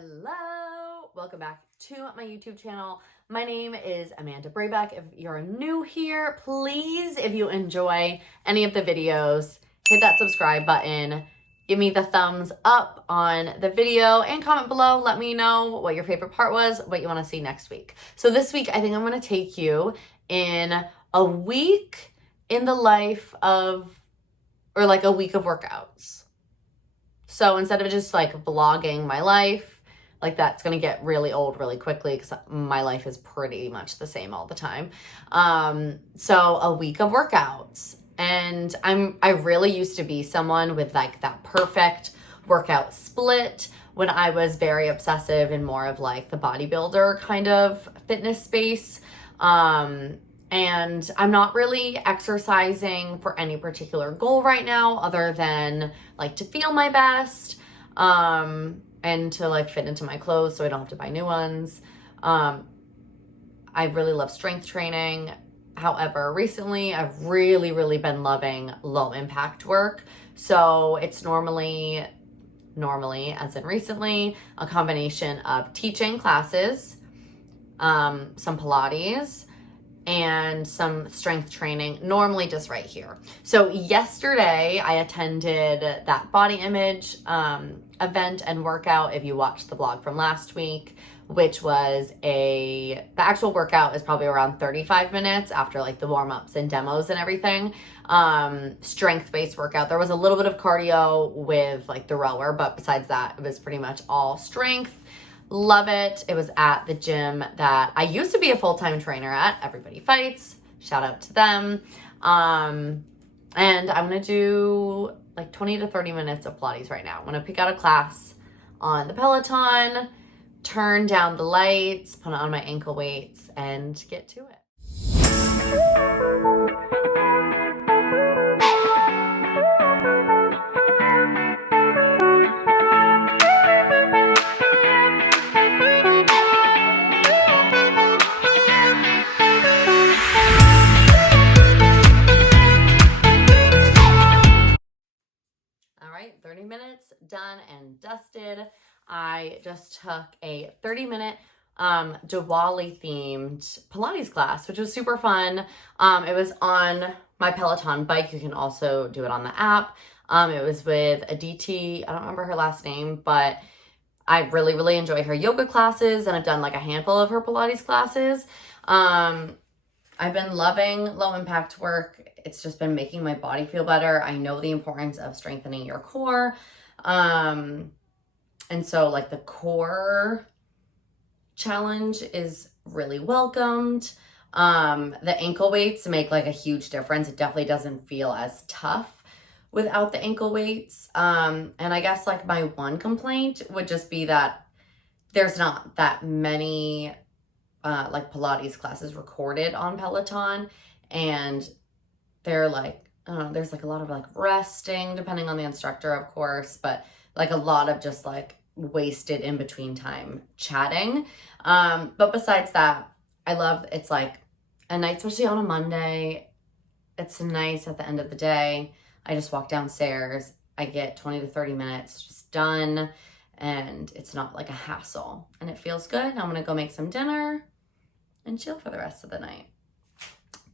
Hello, welcome back to my YouTube channel. My name is Amanda Braybeck. If you're new here, please, if you enjoy any of the videos, hit that subscribe button, give me the thumbs up on the video, and comment below. Let me know what your favorite part was, what you want to see next week. So this week, I think I'm going to take you in a week in the life of, or like a week of workouts. So instead of just like vlogging my life, like that's going to get really old really quickly because my life is pretty much the same all the time. So a week of workouts. And I really used to be someone with like that perfect workout split when I was very obsessive and more of like the bodybuilder kind of fitness space. And I'm not really exercising for any particular goal right now other than like to feel my best, and to like fit into my clothes so I don't have to buy new ones. I really love strength training. However, recently I've really been loving low impact work. So it's normally, as in recently, a combination of teaching classes, some Pilates, and some strength training, normally just right here. So yesterday I attended that body image event and workout, if you watched the vlog from last week, which was the actual workout is probably around 35 minutes after like the warm-ups and demos and everything. Strength-based workout. There was a little bit of cardio with like the rower, but besides that, it was pretty much all strength. Love it. It was at the gym that I used to be a full-time trainer at, Everybody Fights. Shout out to them. And I'm going to do like 20 to 30 minutes of Pilates right now. I'm going to pick out a class on the Peloton, turn down the lights, put on my ankle weights, and get to it. All right, 30 minutes done and dusted. I just took a 30-minute Diwali themed Pilates class, which was super fun. It was on my Peloton bike. You can also do it on the app. It was with Aditi. I don't remember her last name, but I really enjoy her yoga classes, and I've done like a handful of her Pilates classes. I've been loving low impact work. It's just been making my body feel better. I know the importance of strengthening your core. And so like the core challenge is really welcomed. The ankle weights make like a huge difference. It definitely doesn't feel as tough without the ankle weights. And I guess like my one complaint would just be that there's not that many like Pilates classes recorded on Peloton, and they're like, I don't know, there's like a lot of like resting depending on the instructor, of course, but like a lot of just like wasted in between time chatting. But besides that, I love, it's like a night, especially on a Monday. It's nice at the end of the day. I just walk downstairs. I get 20 to 30 minutes just done, and it's not like a hassle, and it feels good. I'm gonna go make some dinner and chill for the rest of the night.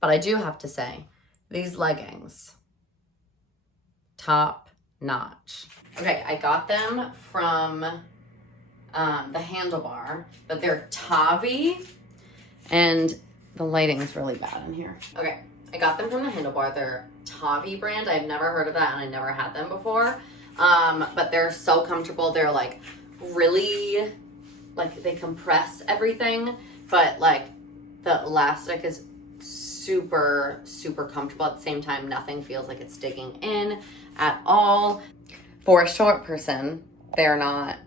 But I do have to say, these leggings, top notch. Okay, I got them from the HandleBar, but they're Tavi, and the lighting is really bad in here. Okay, I got them from the HandleBar. They're Tavi brand. I've never heard of that, and I never had them before. But they're so comfortable. They're like really, like they compress everything, but like the elastic is super comfortable. At the same time, nothing feels like it's digging in at all. For a short person, they're not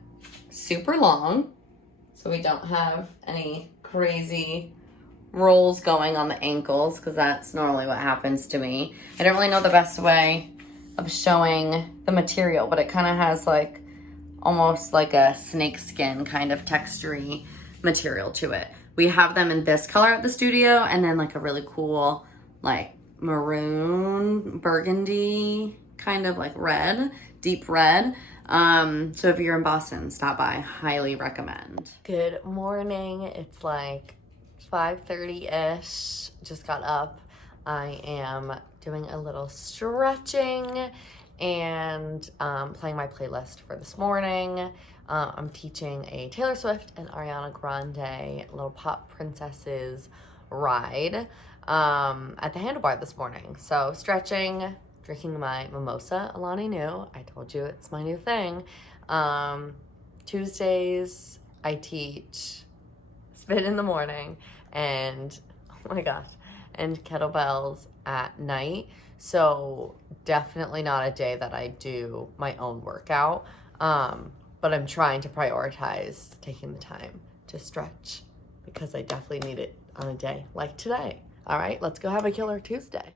super long, so we don't have any crazy rolls going on the ankles, because that's normally what happens to me. I don't really know the best way of showing the material, but it kind of has like almost like a snake skin kind of textury material to it. We have them in this color at the studio, and then like a really cool like maroon burgundy kind of like red, deep red. So if you're in Boston, stop by. Highly recommend. Good morning. It's like 5:30-ish. Just got up. I am doing a little stretching and playing my playlist for this morning. I'm teaching a Taylor Swift and Ariana Grande Little Pop Princesses ride at the HandleBar this morning. So stretching, drinking my mimosa. Alani knew. I told you it's my new thing. Tuesdays I teach spin in the morning and oh my gosh, and kettlebells at night. So definitely not a day that I do my own workout. But I'm trying to prioritize taking the time to stretch because I definitely need it on a day like today. All right, let's go have a killer Tuesday.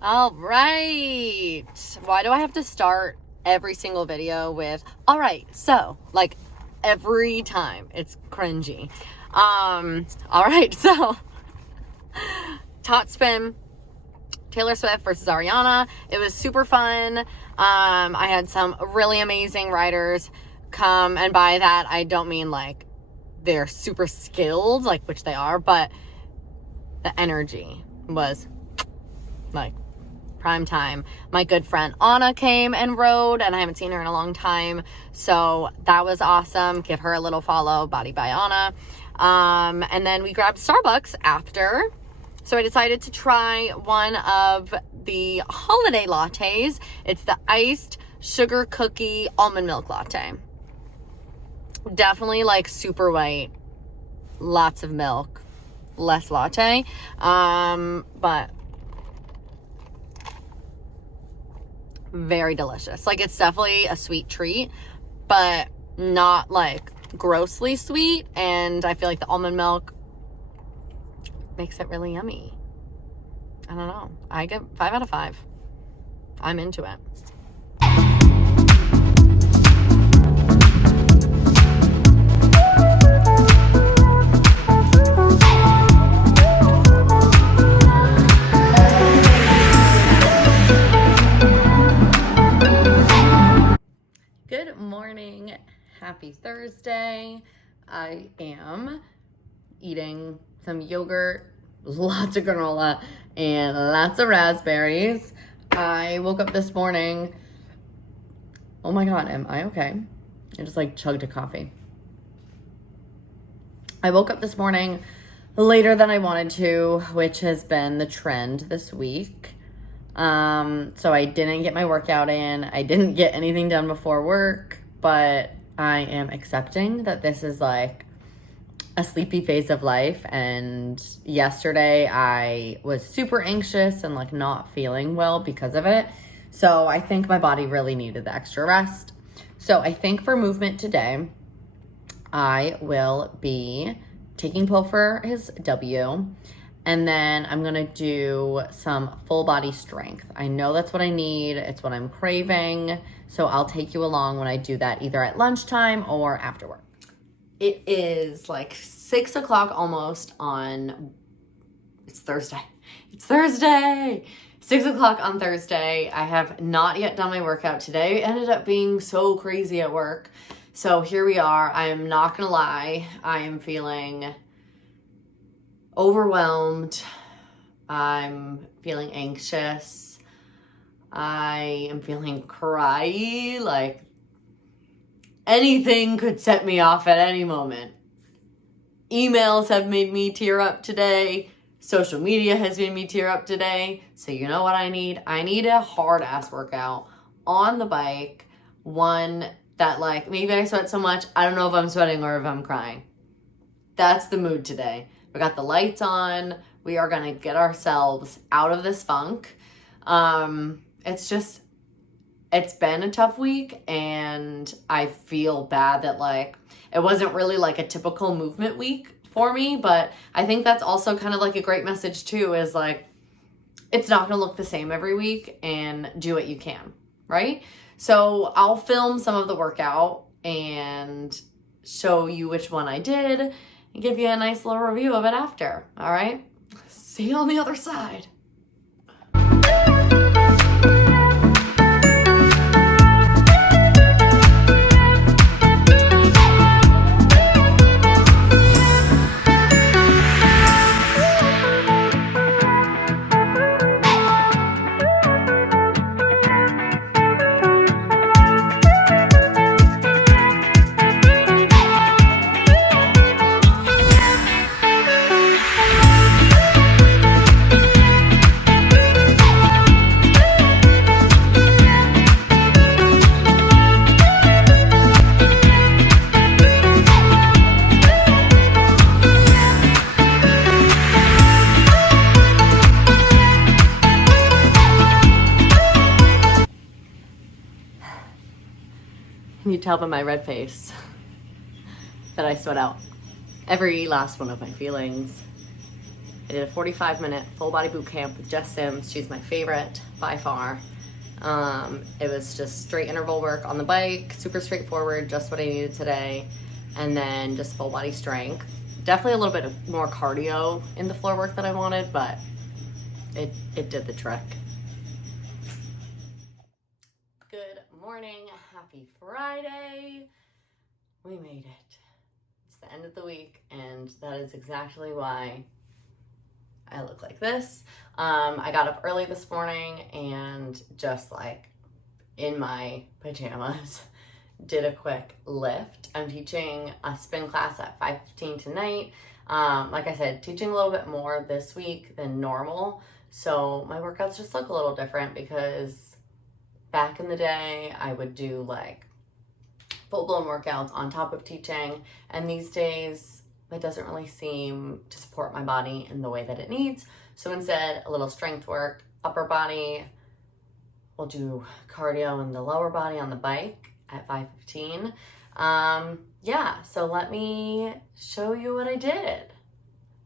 All right. Why do I have to start every single video with, all right, so, like, every time? It's cringy. All right, so, top spin, Taylor Swift versus Ariana. It was super fun. I had some really amazing riders come, and by that, I don't mean, like, they're super skilled, like, which they are, but the energy was, like, prime time. My good friend Anna came and rode, and I haven't seen her in a long time, so that was awesome. Give her a little follow, Body by Anna. And then we grabbed Starbucks after, so I decided to try one of the holiday lattes. It's the iced sugar cookie almond milk latte. Definitely like super white, lots of milk, less latte, but very delicious. Like, it's definitely a sweet treat, but not like grossly sweet, and I feel like the almond milk makes it really yummy. I don't know. I give 5 out of 5. I'm into it. Good morning. Happy Thursday. I am eating some yogurt, lots of granola, and lots of raspberries. I woke up this morning. Oh my God, am I okay? I just like chugged a coffee. I woke up this morning later than I wanted to, which has been the trend this week. So I didn't get my workout in. I didn't get anything done before work, but I am accepting that this is like a sleepy phase of life. And yesterday I was super anxious and like not feeling well because of it. So I think my body really needed the extra rest. So I think for movement today, I will be taking Paul for his W. And then I'm going to do some full body strength. I know that's what I need. It's what I'm craving. So I'll take you along when I do that, either at lunchtime or after work. It is like 6 o'clock almost on, it's Thursday. It's Thursday. 6 o'clock on Thursday. I have not yet done my workout today. It ended up being so crazy at work. So here we are. I am not going to lie. I am feeling overwhelmed. I'm feeling anxious. I am feeling cry. Like anything could set me off at any moment. Emails have made me tear up today. Social media has made me tear up today. So you know what I need? I need a hard ass workout on the bike. One that like, maybe I sweat so much, I don't know if I'm sweating or if I'm crying. That's the mood today. We got the lights on. We are going to get ourselves out of this funk. It's just it's been a tough week, and I feel bad that like it wasn't really like a typical movement week for me, but I think that's also kind of like a great message too, is like it's not gonna look the same every week, and do what you can, right? So I'll film some of the workout and show you which one I did and give you a nice little review of it after. All right, see you on the other side. Can you tell by my red face that I sweat out every last one of my feelings? I did a 45-minute full body boot camp with Jess Sims. She's my favorite by far. It was just straight interval work on the bike, super straightforward, just what I needed today. And then just full body strength. Definitely a little bit more cardio in the floor work that I wanted, but it did the trick. Good morning, happy Friday. We made it. It's the end of the week, and that is exactly why I look like this. I got up early this morning and just like in my pajamas did a quick lift. I'm teaching a spin class at 5:15 tonight. Like I said, teaching a little bit more this week than normal, so my workouts just look a little different, because back in the day I would do like full-blown workouts on top of teaching, and these days that doesn't really seem to support my body in the way that it needs. So instead, a little strength work, upper body. We'll do cardio in the lower body on the bike at 5:15. Yeah, so let me show you what I did.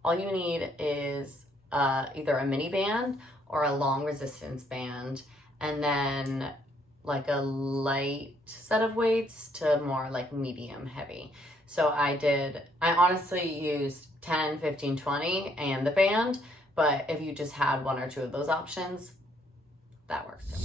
All you need is either a mini band or a long resistance band, and then like a light set of weights to more like medium heavy. So I honestly used 10, 15, 20 and the band, but if you just had one or two of those options, that works too.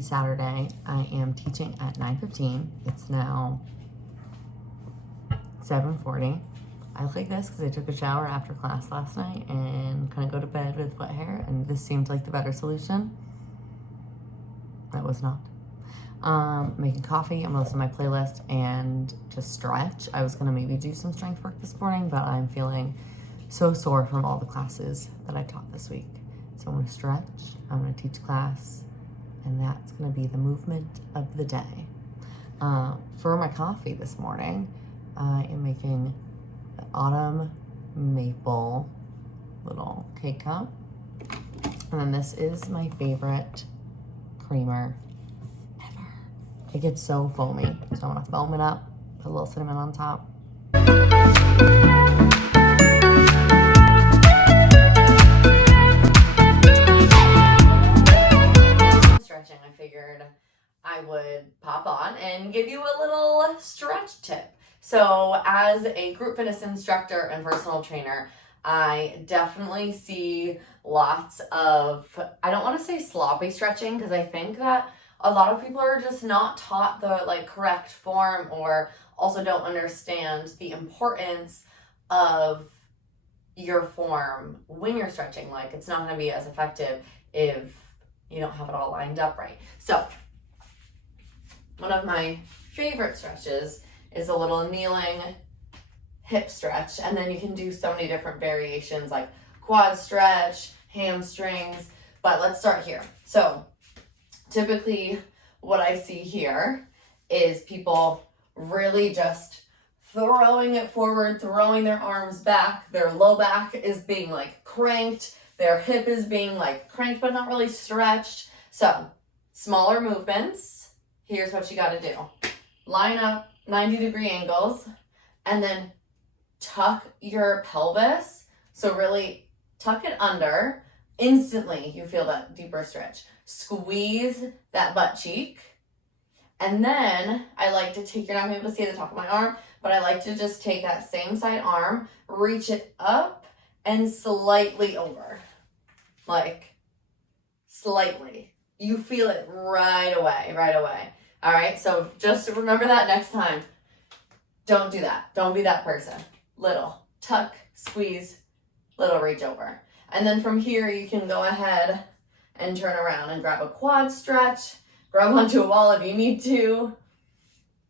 Saturday. I am teaching at 9:15. It's now 7:40. I look like this because I took a shower after class last night and couldn't go to bed with wet hair, and this seemed like the better solution. That was not. Making coffee, I'm listening to my playlist and just stretch. I was gonna maybe do some strength work this morning, but I'm feeling so sore from all the classes that I taught this week. So I'm gonna stretch, I'm gonna teach class, and that's gonna be the movement of the day. For my coffee this morning, I am making the autumn maple little K-cup. And then this is my favorite creamer ever. It gets so foamy, so I'm gonna foam it up, put a little cinnamon on top. give you a little stretch tip. So as a group fitness instructor and personal trainer, I definitely see lots of, I don't want to say sloppy stretching, because I think that a lot of people are just not taught the like correct form, or also don't understand the importance of your form when you're stretching. Like, it's not going to be as effective if you don't have it all lined up right. So one of my favorite stretches is a little kneeling hip stretch, and then you can do so many different variations like quad stretch, hamstrings, but let's start here. So typically what I see here is people really just throwing it forward, throwing their arms back. Their low back is being like cranked. Their hip is being like cranked, but not really stretched. So smaller movements. Here's what you got to do. Line up 90-degree angles, and then tuck your pelvis. So really tuck it under. Instantly, you feel that deeper stretch. Squeeze that butt cheek. And then I like to take, you're not going to be able to see the top of my arm, but I like to just take that same side arm, reach it up and slightly over. Like, slightly. You feel it right away. All right, so just remember that next time. Don't do that. Don't be that person. Little tuck, squeeze, little reach over. And then from here, you can go ahead and turn around and grab a quad stretch. Grab onto a wall if you need to.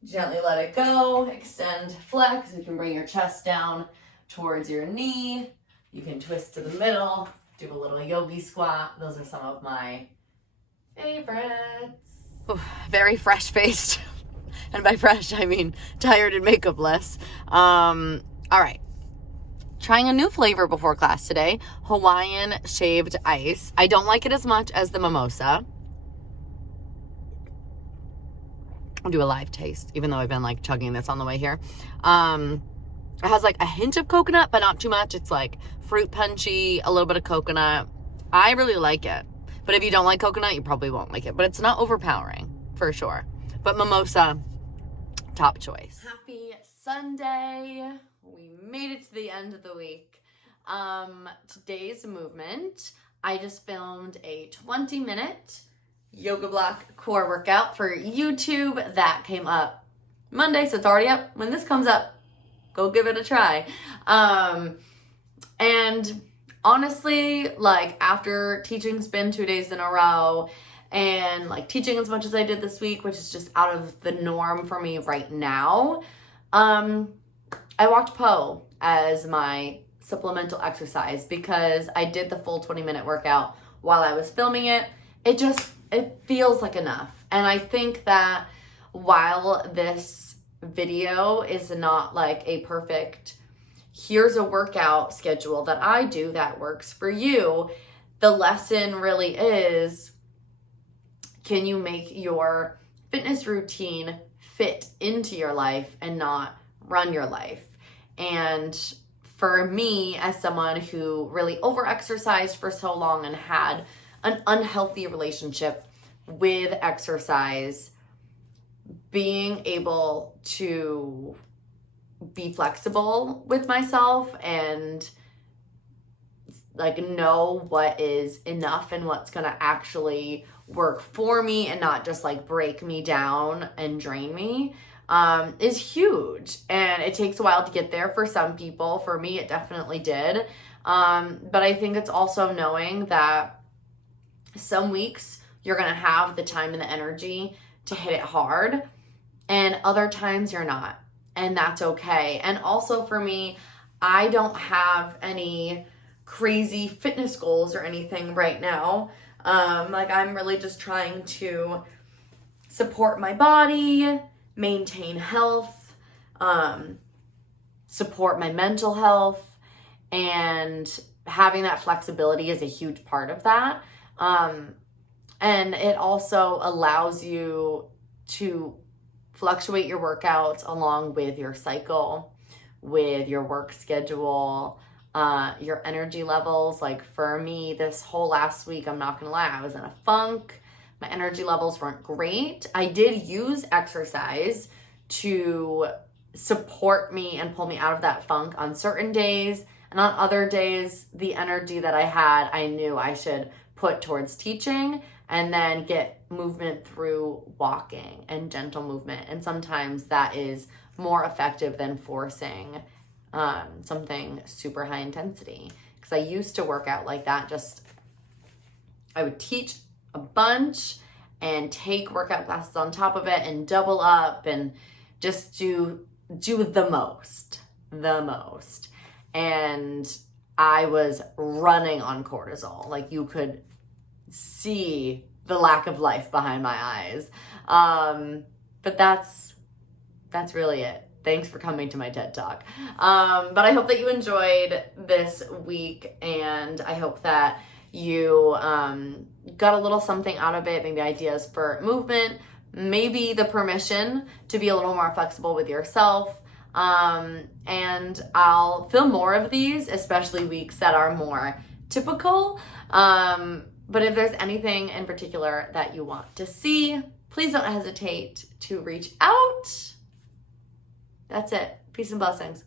Gently let it go. Extend, flex. You can bring your chest down towards your knee. You can twist to the middle. Do a little yogi squat. Those are some of my favorites. Ooh, very fresh-faced. And by fresh, I mean tired and makeup-less. All right. Trying a new flavor before class today. Hawaiian shaved ice. I don't like it as much as the mimosa. I'll do a live taste, even though I've been like chugging this on the way here. It has like a hint of coconut, but not too much. It's like fruit punchy, a little bit of coconut. I really like it. But if you don't like coconut, you probably won't like it. But it's not overpowering, for sure. But mimosa, top choice. Happy Sunday. We made it to the end of the week. Today's movement, I just filmed a 20-minute yoga block core workout for YouTube. That came up Monday, so it's already up. When this comes up, go give it a try. And honestly, like, after teaching spin 2 days in a row and like teaching as much as I did this week, which is just out of the norm for me right now, I walked Poe as my supplemental exercise because I did the full 20-minute workout while I was filming it. It feels like enough. And I think that while this video is not like a perfect, here's a workout schedule that I do that works for you, the lesson really is, can you make your fitness routine fit into your life and not run your life? And for me, as someone who really over-exercised for so long and had an unhealthy relationship with exercise, being able to be flexible with myself and like know what is enough and what's gonna actually work for me and not just like break me down and drain me is huge. And it takes a while to get there for some people. For me, it definitely did. But I think it's also knowing that some weeks you're going to have the time and the energy to hit it hard, and other times you're not. And that's okay. And also for me, I don't have any crazy fitness goals or anything right now. Like, I'm really just trying to support my body, maintain health, support my mental health, and having that flexibility is a huge part of that. And it also allows you to fluctuate your workouts along with your cycle, with your work schedule, your energy levels. Like for me, this whole last week, I'm not gonna lie, I was in a funk. My energy levels weren't great. I did use exercise to support me and pull me out of that funk on certain days. And on other days, the energy that I had, I knew I should put towards teaching and then get movement through walking and gentle movement. And sometimes that is more effective than forcing something super high intensity. Because I used to work out like that. I would teach a bunch and take workout classes on top of it and double up and just do the most. And I was running on cortisol. Like, you could see the lack of life behind my eyes. But that's really it. Thanks for coming to my TED Talk. But I hope that you enjoyed this week, and I hope that you got a little something out of it, maybe ideas for movement, maybe the permission to be a little more flexible with yourself. And I'll film more of these, especially weeks that are more typical. But if there's anything in particular that you want to see, please don't hesitate to reach out. That's it. Peace and blessings.